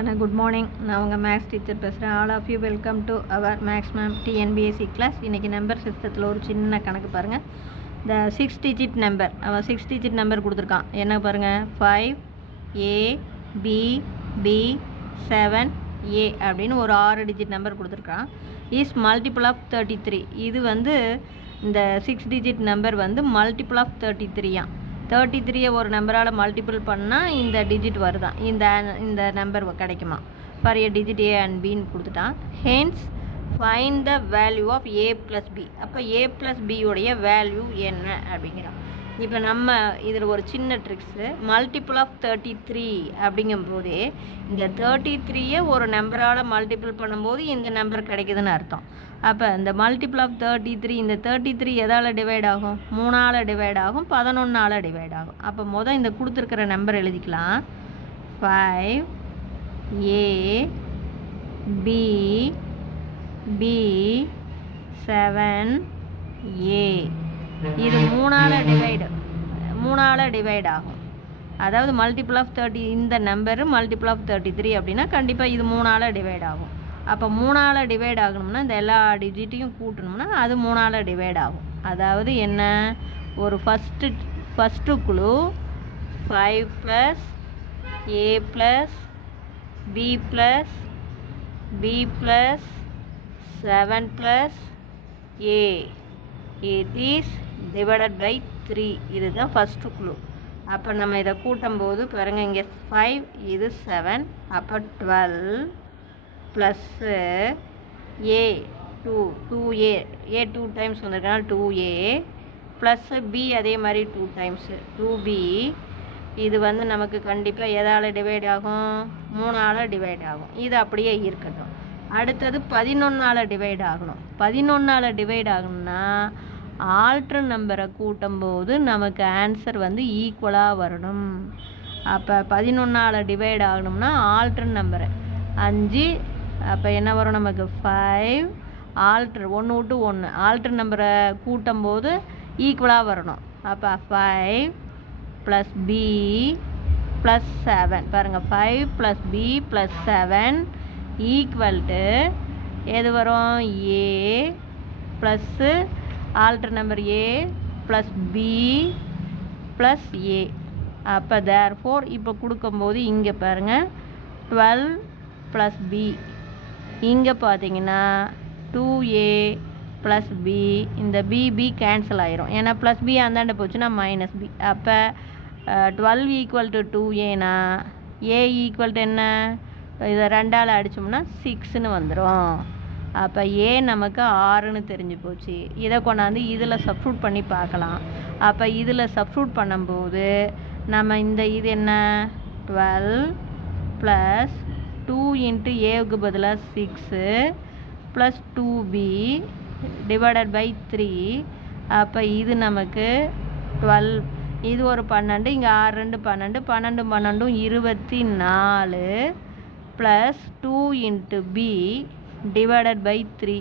மக்களே good morning. நான் உங்கள் மேக்ஸ் டீச்சர் பேசுகிறேன். All of you welcome to our maths ma'am TNPSC class. இன்றைக்கி நம்பர் சிஸ்டத்தில் ஒரு சின்ன கணக்கு பாருங்கள். இந்த 6 டிஜிட் நம்பர், அவன் 6 டிஜிட் நம்பர் கொடுத்துருக்கான். என்ன பாருங்கள், 5ABB7A அப்படின்னு ஒரு 6 டிஜிட் நம்பர் கொடுத்துருக்கான். Is multiple of 33. இது வந்து இந்த 6 டிஜிட் நம்பர் வந்து மல்டிபிள் ஆஃப் 33யாம். 33 ஒரு நம்பரால் மல்டிபிள் பண்ணால் இந்த டிஜிட் வருதான், இந்த நம்பர் கிடைக்குமா. For a digit a and பின்னு கொடுத்துட்டான். Hence find the value of a plus b. அப்போ ஏ ப்ளஸ் பியோடைய வேல்யூ என்ன அப்படிங்கிறான். இப்போ நம்ம இதில் ஒரு சின்ன ட்ரிக்ஸு, மல்டிபிள் ஆஃப் 33 அப்படிங்கும்போதே இந்த 33யை ஒரு நம்பரால் மல்டிபிள் பண்ணும்போது இந்த நம்பர் கிடைக்குதுன்னு அர்த்தம். அப்போ இந்த மல்டிபிள் ஆஃப் 33, இந்த 33 எதால் டிவைட் ஆகும்? 3ஆல் டிவைட் ஆகும், 11ஆல் டிவைட் ஆகும். அப்போ இந்த கொடுத்துருக்கிற நம்பர் எழுதிக்கலாம். 5ABB7A. இது 3ஆல் டிவைட் ஆகும். அதாவது மல்டிபிள் ஆஃப் 30, இந்த நம்பரு மல்டிபிள் ஆஃப் 33 அப்படின்னா கண்டிப்பாக இது 3ஆல் டிவைட் ஆகும். அப்போ 3ஆல் டிவைட் ஆகணும்னா இந்த எல்லா டிஜிட்டையும் கூட்டணும்னா அது 3ஆல் டிவைட் ஆகும். அதாவது என்ன, ஒரு ஃபஸ்ட்டு குழு 5 + A + B + B + 7 + A. It is divided by 3. இதுதான் ஃபஸ்ட்டு குழு. அப்போ நம்ம இதை கூட்டும்போது பாருங்கள், இங்கே 5, இது 7, அப்போ 12 plus A 2A, A 2 times வந்திருக்கனால 2A ப்ளஸ்ஸு B அதே மாதிரி 2 டைம்ஸு 2B. இது வந்து நமக்கு கண்டிப்பாக எதால் டிவைட் ஆகும்? 3ஆல் டிவைட் ஆகும். இது அப்படியே இருக்கட்டும். அடுத்தது 11ஆல் டிவைட் ஆகணும். 11ஆல் டிவைட் ஆகணும்னா ஆல்ட்ரு நம்பரை கூட்டும்போது நமக்கு ஆன்சர் வந்து ஈக்குவலாக வரணும். அப்போ 11ஆல் டிவைட் ஆகணும்னா ஆல்ட்ரு நம்பரு 5. அப்போ என்ன வரும் நமக்கு? 5 ஆல்ட்ரு 1 விட்டு 1 ஆல்ட்ரு நம்பரை கூட்டும்போது ஈக்குவலாக வரணும். அப்போ 5 + B + 7. பாருங்கள், 5 + B + 7 ஈக்குவல் டு எது வரும்? A plus alter number A + B + A. அப்போ தேர்ஃபோர் இப்போ கொடுக்கும்போது இங்கே பாருங்கள் 12 + B. இங்கே பார்த்தீங்கன்னா 2A + B. இந்த B கேன்சல் ஆயிரும். ஏன்னா ப்ளஸ் B அந்தாண்ட போச்சுன்னா -B. அப்போ 12 = 2Aனா A = என்ன? இதை 2ஆல் அடித்தோம்னா 6ன்னு வந்துடும். அப்போ A நமக்கு 6ன்னு தெரிஞ்சு போச்சு. இதை கொண்டாந்து இதில் சப்ஸ்டியூட் பண்ணி பார்க்கலாம். அப்போ இதில் சப்ஸ்டியூட் பண்ணும்போது நம்ம இது என்ன, 12 + 2 × Aவுக்கு பதிலாக 6 + 2B டிவைடட் பை 3. அப்போ இது நமக்கு 12, இது ஒரு 12, இங்கே 6 2 12, 12 12 24 + 2 × B டிவைடட் பை 3.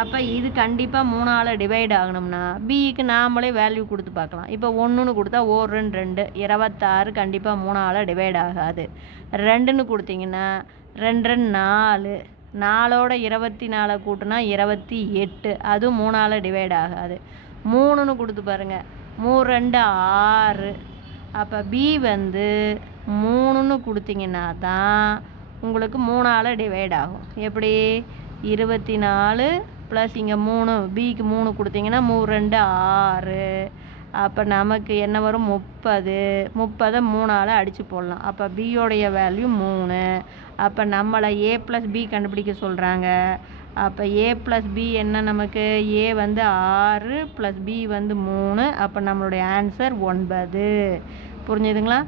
அப்போ இது கண்டிப்பாக 3ஆல் டிவைட் ஆகணும்னா பிக்கு நாமளே வேல்யூ கொடுத்து பார்க்கலாம். இப்போ 1ன்னு கொடுத்தா 1 2 2 26 கண்டிப்பாக 3ஆல் டிவைட் ஆகாது. 2ன்னு கொடுத்தீங்கன்னா 2 2 4, 4ஓட 24 கூட்டினா 28, அதுவும் 3ஆல் டிவைட் ஆகாது. 3ன்னு கொடுத்து பாருங்கள், 3 2 6. அப்போ B வந்து 3ன்னு கொடுத்தீங்கன்னா தான் உங்களுக்கு 3ஆல் டிவைட் ஆகும். எப்படி? 24 ப்ளஸ் இங்கே 3, Bக்கு 3 கொடுத்தீங்கன்னா 3 2 6. அப்போ நமக்கு என்ன வரும்? 30. 30 3ஆல் அடித்து போடலாம். அப்போ பியோடைய வேல்யூ 3. அப்போ நம்மளை A + B கண்டுபிடிக்க சொல்கிறாங்க. அப்போ A + B என்ன நமக்கு? A வந்து 6 + B வந்து 3. அப்போ நம்மளுடைய ஆன்சர் 9. புரிஞ்சுதுங்களா?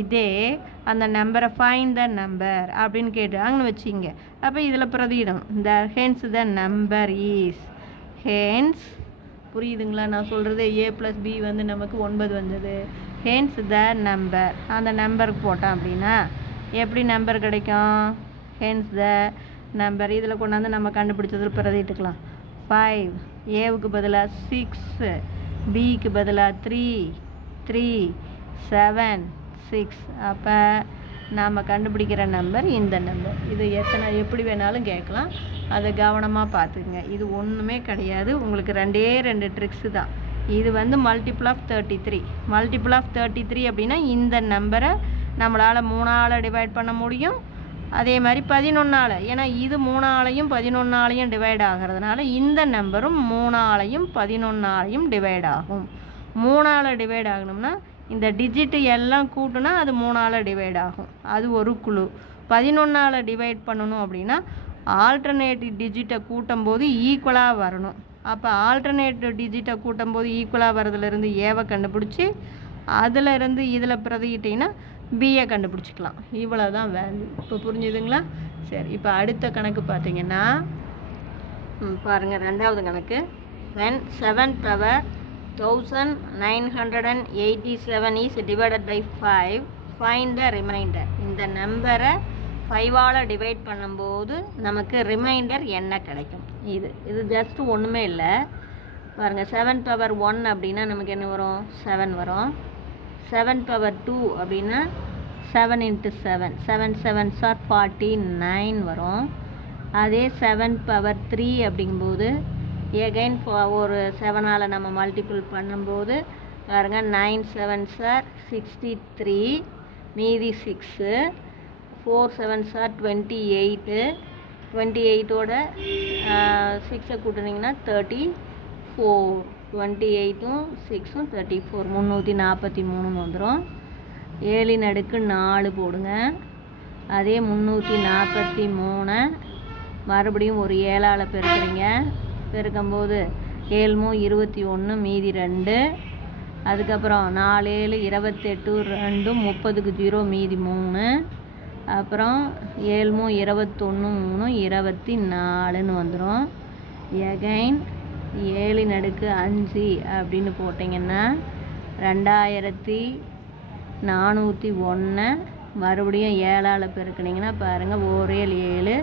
இதே அந்த நம்பரை ஃபைண்ட் த நம்பர் அப்படின்னு கேட்டாங்கன்னு வச்சிங்க. அப்போ இதில் பிரதியிடணும். இந்த hence the number is, hence புரியுதுங்களா நான் சொல்கிறது? A + B வந்து நமக்கு 9 வந்தது. ஹென்ஸ் த நம்பர், அந்த நம்பருக்கு போட்டோம் அப்படின்னா எப்படி நம்பர் கிடைக்கும்? ஹென்ஸ் த நம்பர் இதில் கொண்டாந்து நம்ம கண்டுபிடிச்சதில் பிரதிட்டுக்கலாம். 5, Aவுக்கு பதிலாக 6, Bக்கு பதிலாக 3 3 7 6. அப்போ நாம் கண்டுபிடிக்கிற நம்பர் இந்த நம்பர். இது எப்படி வேணாலும் கேட்கலாம், அதை கவனமாக பார்த்துக்குங்க. இது ஒன்றுமே கிடையாது, உங்களுக்கு 2 ட்ரிக்ஸு தான். இது வந்து மல்டிபிள் ஆஃப் 33. மல்டிபிள் ஆஃப் 33 அப்படின்னா இந்த நம்பரை நம்மளால் 3ஆல் டிவைட் பண்ண முடியும். அதே மாதிரி 11ஆல், ஏன்னா இது 3ஆலையும் 11ஆலையும் டிவைட் ஆகிறதுனால இந்த நம்பரும் 3ஆலையும் 11ஆலையும் டிவைட் ஆகும். 3ஆல் டிவைட் ஆகணும்னா இந்த டிஜிட்டு எல்லாம் கூட்டினா அது 3ஆல் டிவைட் ஆகும். அது ஒரு குழு. 11ஆல் டிவைட் பண்ணணும் அப்படின்னா ஆல்டர்னேட்டிவ் டிஜிட்டை கூட்டும்போது ஈக்குவலாக வரணும். அப்போ ஆல்டர்னேட்டிவ் டிஜிட்டை கூட்டும்போது ஈக்குவலாக வரதுலேருந்து ஏவை கண்டுபிடிச்சி அதிலிருந்து இதில் பிரதிக்கிட்டிங்கன்னா பியை கண்டுபிடிச்சிக்கலாம். இவ்வளோ தான் வேல்யூ. இப்போ புரிஞ்சுதுங்களா? சரி, இப்போ அடுத்த கணக்கு பார்த்தீங்கன்னா பாருங்கள், 2வது கணக்கு. when 7 power 1987 is divided by 5, find the remainder. இந்த நம்பரை 5ஆல் டிவைட் பண்ணும்போது நமக்கு ரிமைண்டர் என்ன கிடைக்கும்? இது ஜஸ்ட் ஒன்றுமே இல்லை. பாருங்கள், 7 பவர் 1 அப்படின்னா நமக்கு என்ன வரும்? 7 வரும். 7 பவர் 2 அப்படின்னா 7 × 7, 7 7s are 49 வரும். அதே 7 பவர் 3 அப்படிங்கும்போது எகைன் ஒரு 7ஆல் நம்ம மல்டிபிள் பண்ணும்போது பாருங்கள், 9 7s are 63, மீதி 6, 4 7s are 28, 28ஓட 6 கூட்டினீங்கன்னா 34, 28ம் 6ம் 34, 343 வந்துடும். 7 × 4 போடுங்க. அதே 343 மறுபடியும் ஒரு 7ஆல் பெருக்குறீங்க. பெருக்கும்போது 7 × 21, மீதி 2. அதுக்கப்புறம் 4 7 28, 2 30க்கு 0, மீதி 3. அப்புறம் 7 × 21 3 24ன்னு வந்துடும். எகைன் 7 × 5 அப்படின்னு போட்டிங்கன்னா 2401. மறுபடியும் 7ஆல் பெருக்குனிங்கன்னா பாருங்கள், 1 7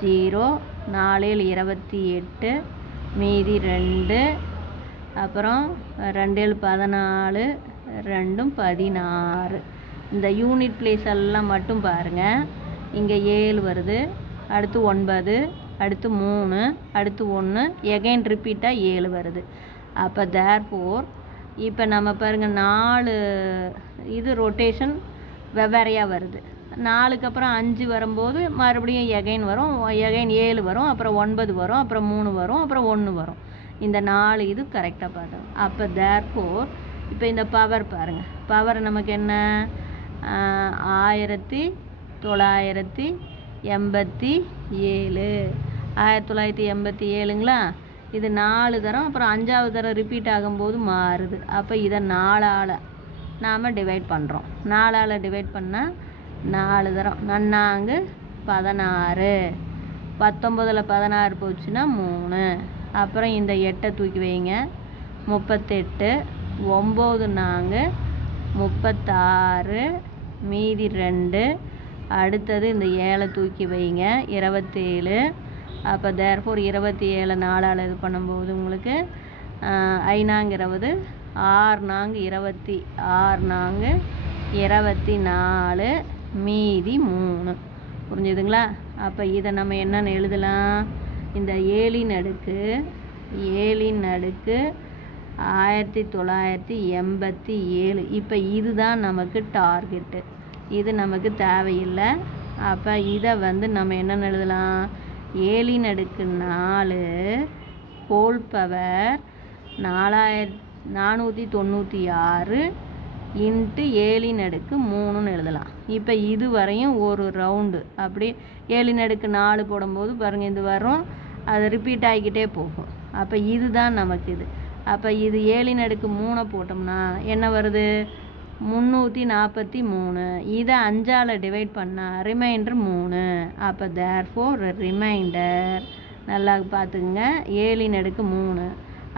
0, 4 28, மீதி 2. அப்புறம் 2 14, 2 16. இந்த யூனிட் பிளேஸ் எல்லாம் மட்டும் பாருங்கள். இங்கே 7 வருது, அடுத்து 9, அடுத்து 3, அடுத்து 1, எகைன் ரிப்பீட்டாக 7 வருது. அப்போ தேர்ஃபோர் இப்போ நம்ம பாருங்கள், 4 இது ரொட்டேஷன் வெவ்வேறையாக வருது. 4க்கு அப்புறம் 5 வரும்போது மறுபடியும் எகைன் வரும், எகைன் 7 வரும், அப்புறம் 9 வரும், அப்புறம் 3 வரும், அப்புறம் 1 வரும். இந்த 4 இது கரெக்டாக பார்த்தோம். அப்போ தேர்ஃபோர் இப்போ இந்த பவர் பாருங்கள், பவர் நமக்கு என்ன? 1987. 1987ங்களா? இது 4 தரம், அப்புறம் 5ஆவது தரம் ரிப்பீட் ஆகும்போது மாறுது. அப்போ இதை 4ஆல் நாம் டிவைட் பண்ணுறோம். 4ஆல் டிவைட் பண்ணால் 4 தரம் 4 16, 19ல் 16 போச்சுன்னா 3. அப்புறம் இந்த 8 தூக்கி வைங்க, 38, 9 4 36, மீதி 2. அடுத்தது இந்த 7 தூக்கி வைங்க, 27. அப்போ தேர்ஃபோர் 27 4ஆல் இது பண்ணும்போது உங்களுக்கு 5 20, 6 20, 6 24, மீதி 3. புரிஞ்சுதுங்களா? அப்போ இதை நம்ம என்னென்னு எழுதலாம்? இந்த 7 × 1987. இப்போ இதுதான் நமக்கு டார்கெட்டு, இது நமக்கு தேவையில்லை. அப்போ இதை வந்து நம்ம என்னென்னு எழுதலாம்? 7 × 4 ஹோல் பவர் 496 இன்ட்டு 7 × 3ன்னு எழுதலாம். இப்போ இது வரையும் ஒரு ரவுண்டு அப்படியே 7 × 4 போடும்போது பாருங்கள், இது வரும், அது ரிப்பீட் ஆகிக்கிட்டே போகும். அப்போ இதுதான் நமக்கு இது. அப்போ இது 7 × 3 போட்டோம்னா என்ன வருது? 343. இதை 5ஆல் டிவைட் பண்ணால் ரிமைண்டர் 3. அப்போ தேர்ஃபோர் ரிமைண்டர் நல்லா பார்த்துக்குங்க, 7 × 3.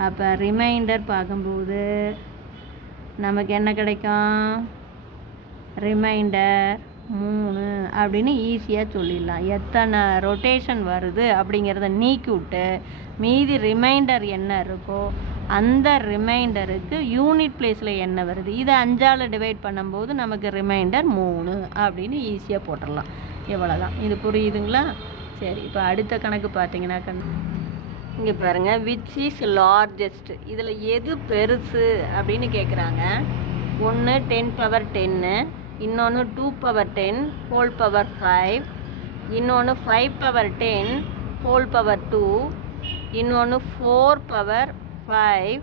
அப்போ ரிமைண்டர் பார்க்கும்போது நமக்கு என்ன கிடைக்கும்? ரிமைண்டர் 3 அப்படின்னு ஈஸியாக சொல்லிடலாம். எத்தனை ரொட்டேஷன் வருது அப்படிங்கிறத நீக்கி விட்டு மீதி ரிமைண்டர் என்ன இருக்கோ அந்த ரிமைண்டருக்கு யூனிட் பிளேஸில் என்ன வருது, இதை 5ஆல் டிவைட் பண்ணும்போது நமக்கு ரிமைண்டர் 3 அப்படின்னு ஈஸியாக போட்டுடலாம். இவ்வளோதான். இது புரியுதுங்களா? சரி, இப்போ அடுத்த கணக்கு பார்த்தீங்கன்னா இங்கே பாருங்கள், விச் இஸ் லார்ஜஸ்ட், இதில் எது பெருசு அப்படின்னு கேட்குறாங்க. ஒன்று 10^10, இன்னொன்று 2^10 ஹோல் பவர் 5, இன்னொன்று 5^10 ஹோல் பவர் 2, இன்னொன்று 4^5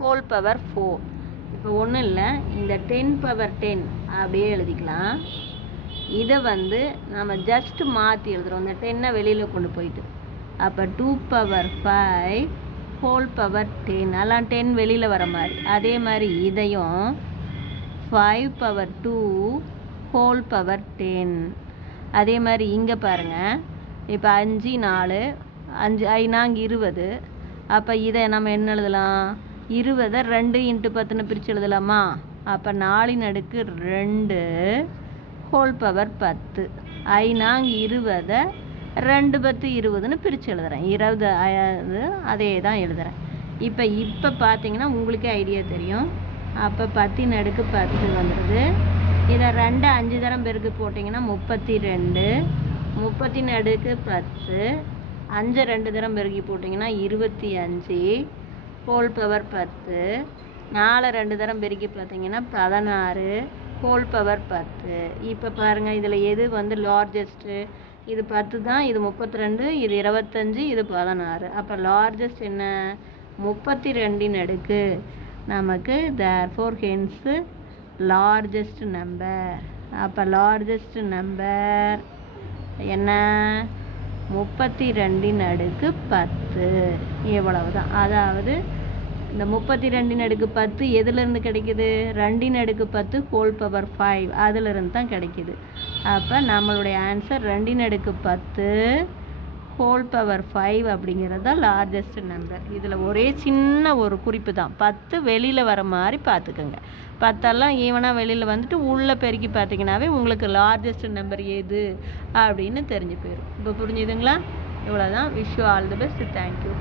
ஹோல் பவர் 4. இப்போ ஒன்றும் இல்லை, இந்த 10^10 அப்படியே எழுதிக்கலாம். இதை நம்ம ஜஸ்ட் மாற்றி எழுதுகிறோம், இந்த 10 வெளியில் கொண்டு போயிட்டு. அப்போ 2^5 ஹோல் பவர் 10, அதெல்லாம் 10 வெளியில் வர மாதிரி. அதே மாதிரி இதையும் 5^2 ஹோல் பவர் 10. அதே மாதிரி இங்கே பாருங்கள், இப்போ 5 4 5 5 20. அப்போ இதை நம்ம என்ன எழுதலாம், 20 2 × 10 பிரித்து எழுதலாமா? அப்போ 4^2 ஹோல் பவர் 10. 20 2 10 20ன்னு பிரித்து எழுதுகிறேன். 20 அதே தான் எழுதுகிறேன். இப்போ பார்த்தீங்கன்னா உங்களுக்கே ஐடியா தெரியும். அப்போ 10^10 வந்துடுது. இதை 2 5 தரம் பெருக்கு போட்டிங்கன்னா 32. 30^10 5 2 தரம் பெருக்கி போட்டிங்கன்னா 25 ஹோல் பவர் 10. 4 2 தரம் பெருக்கி பார்த்தீங்கன்னா 16 ஹோல் பவர் 10. இப்போ பாருங்கள், இதில் எது லார்ஜஸ்ட்டு? இது 10 தான், இது 32, இது 25, இது 16. அப்போ லார்ஜஸ்ட் என்ன? 32 நமக்கு தேர்ஃபோர் ஹென்ஸ் லார்ஜஸ்ட் நம்பர். அப்போ லார்ஜஸ்ட் நம்பர் என்ன? 32×10. இவ்வளவு தான். அதாவது இந்த 32×10 எதுலேருந்து கிடைக்குது? 2×10 ஹோல் பவர் 5 அதிலிருந்து தான் கிடைக்குது. அப்போ நம்மளுடைய ஆன்சர் 2×10 ஹோல் பவர் 5 அப்படிங்கிறது தான் லார்ஜஸ்ட் நம்பர். இதில் ஒரே சின்ன ஒரு குறிப்பு தான், 10 வெளியில் வர மாதிரி பார்த்துக்கோங்க. 10 ஈவனாக வெளியில் வந்துட்டு உள்ளே பெருக்கி பார்த்தீங்கன்னாவே உங்களுக்கு லார்ஜஸ்ட் நம்பர் எது அப்படின்னு தெரிஞ்சு போயிடும். இப்போ புரிஞ்சுதுங்களா? இவ்வளோதான். Wish you all the best. Thank you.